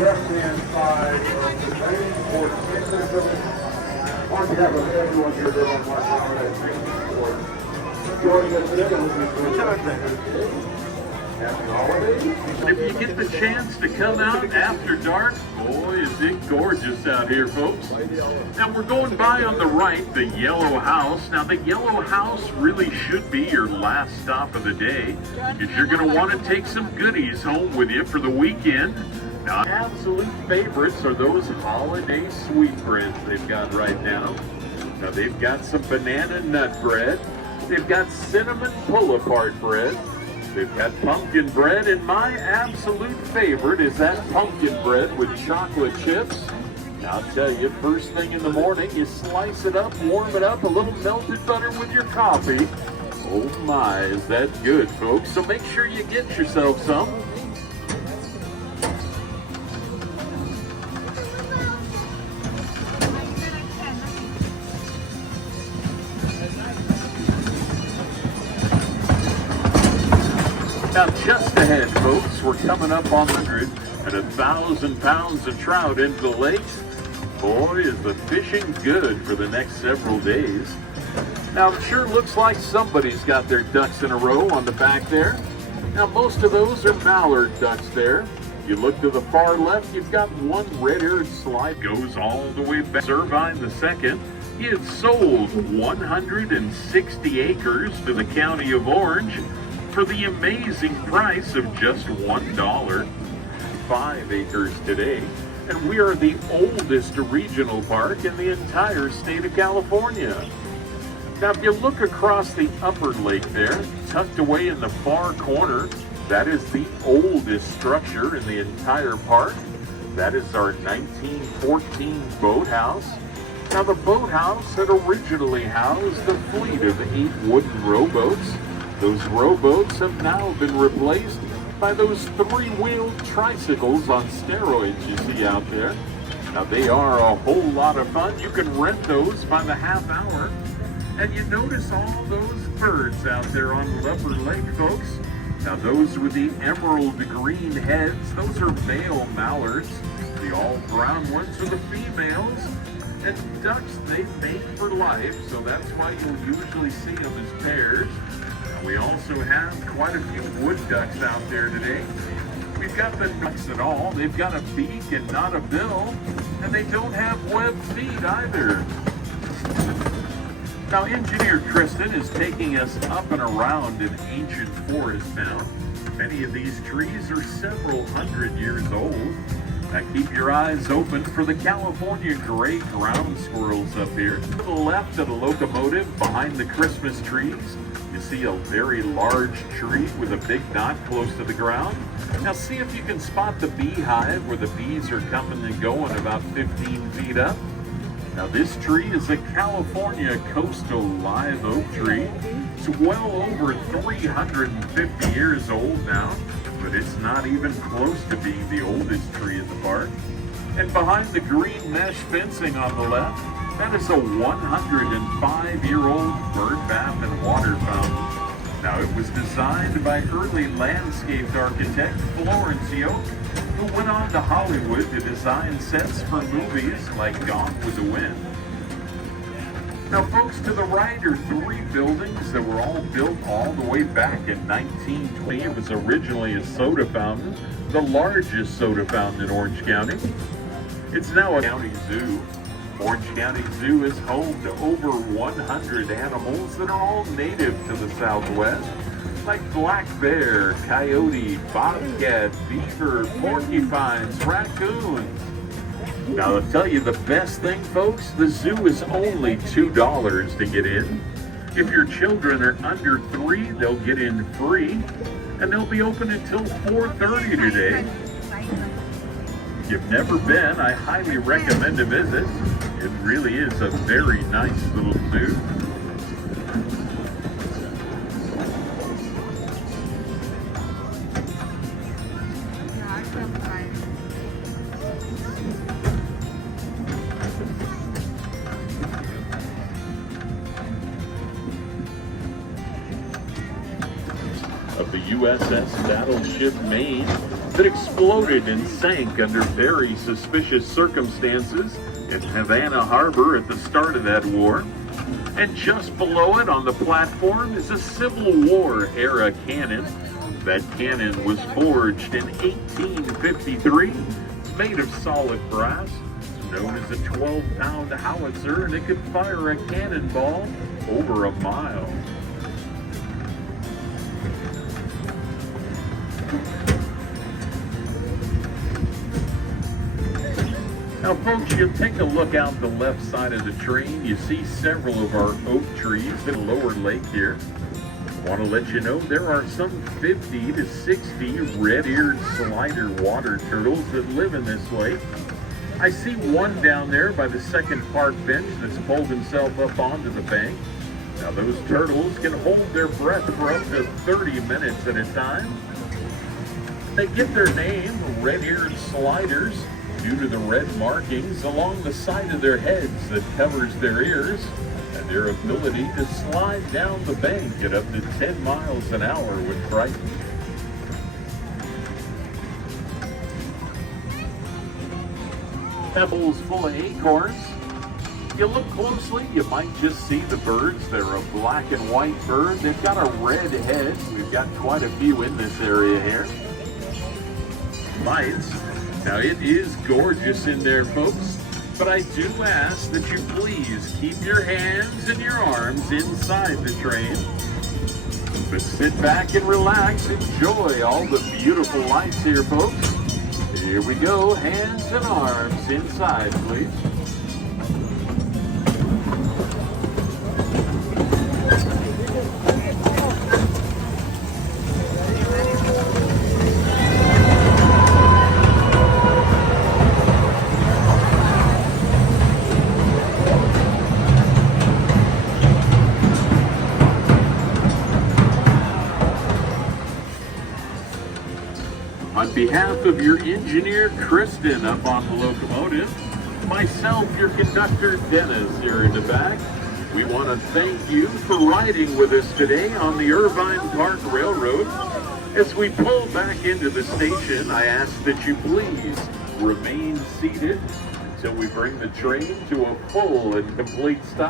left-hand side of the main court system. On behalf of everyone here at Irvine, for joining us today. Happy holidays. If you get the chance to come out after dark, boy, is it gorgeous out here, folks. Now, we're going by on the right, the Yellow House. Now, the Yellow House really should be your last stop of the day, because you're going to want to take some goodies home with you for the weekend. Now, absolute favorites are those holiday sweetbreads they've got right now. Now, they've got some banana nut bread. They've got cinnamon pull-apart bread. They've got pumpkin bread, and my absolute favorite is that pumpkin bread with chocolate chips. Now, I'll tell you, first thing in the morning, you slice it up, warm it up, a little melted butter with your coffee. Oh my, is that good, folks? So make sure you get yourself some. Now, just ahead, folks, we're coming up on 100 and 1,000 pounds of trout into the lakes. Boy, is the fishing good for the next several days. Now, it sure looks like somebody's got their ducks in a row on the back there. Now, most of those are mallard ducks there. You look to the far left, you've got one red-eared slide. Goes all the way back. Irvine II, he had sold 160 acres to the county of Orange for the amazing price of just $1. 5 acres today, and we are the oldest regional park in the entire state of California. Now, if you look across the upper lake there, tucked away in the far corner, that is the oldest structure in the entire park. That is our 1914 boathouse. Now, the boathouse had originally housed a fleet of 8 wooden rowboats. Those rowboats have now been replaced by those 3-wheeled tricycles on steroids you see out there. Now, they are a whole lot of fun. You can rent those by the half hour. And you notice all those birds out there on the upper lake, folks. Now, those with the emerald green heads, those are male mallards. The all brown ones are the females. And ducks, they mate for life, so that's why you'll usually see them as pairs. We also have quite a few wood ducks out there today. We've got the ducks at all. They've got a beak and not a bill, and they don't have webbed feet either. Now, Engineer Tristan is taking us up and around an ancient forest town. Many of these trees are several hundred years old. Now, keep your eyes open for the California gray ground squirrels up here. To the left of the locomotive, behind the Christmas trees, you see a very large tree with a big knot close to the ground. Now, see if you can spot the beehive where the bees are coming and going about 15 feet up. Now, this tree is a California coastal live oak tree. It's well over 350 years old now, but it's not even close to being the oldest tree in the park. And behind the green mesh fencing on the left, that is a 105-year-old bird bath and water fountain. Now, it was designed by early landscape architect Florence Yoke, who went on to Hollywood to design sets for movies like Gone with the Wind. Now, folks, to the right are 3 buildings that were all built all the way back in 1920. It was originally a soda fountain, the largest soda fountain in Orange County. It's now a county zoo. Orange County Zoo is home to over 100 animals that are all native to the Southwest, like black bear, coyote, bobcat, beaver, porcupines, raccoons. Now, I'll tell you the best thing, folks, the zoo is only $2 to get in. If your children are under 3, they'll get in free, and they'll be open until 4:30 today. If you've never been, I highly recommend a visit. It really is a very nice little zoo. of the USS Battleship Maine that exploded and sank under very suspicious circumstances in Havana Harbor at the start of that war. And just below it on the platform is a Civil War era cannon. That cannon was forged in 1853, made of solid brass, known as a 12-pound howitzer, and it could fire a cannonball over a mile. Now folks, you take a look out the left side of the train, you see several of our oak trees in the lower lake here. I want to let you know there are some 50 to 60 red-eared slider water turtles that live in this lake. I see one down there by the second park bench that's pulled himself up onto the bank. Now those turtles can hold their breath for up to 30 minutes at a time. They get their name, red-eared sliders, due to the red markings along the side of their heads that covers their ears, and their ability to slide down the bank at up to 10 miles an hour when frightened. Pebbles full of acorns. If you look closely, you might just see the birds. They're a black and white bird. They've got a red head. We've got quite a few in this area here. Mites. Now it is gorgeous in there, folks, but I do ask that you please keep your hands and your arms inside the train. But sit back and relax, enjoy all the beautiful lights here, folks. Here we go, hands and arms inside, please. On behalf of your engineer, Kristen, up on the locomotive, myself, your conductor, Dennis, here in the back, we want to thank you for riding with us today on the Irvine Park Railroad. As we pull back into the station, I ask that you please remain seated until we bring the train to a full and complete stop.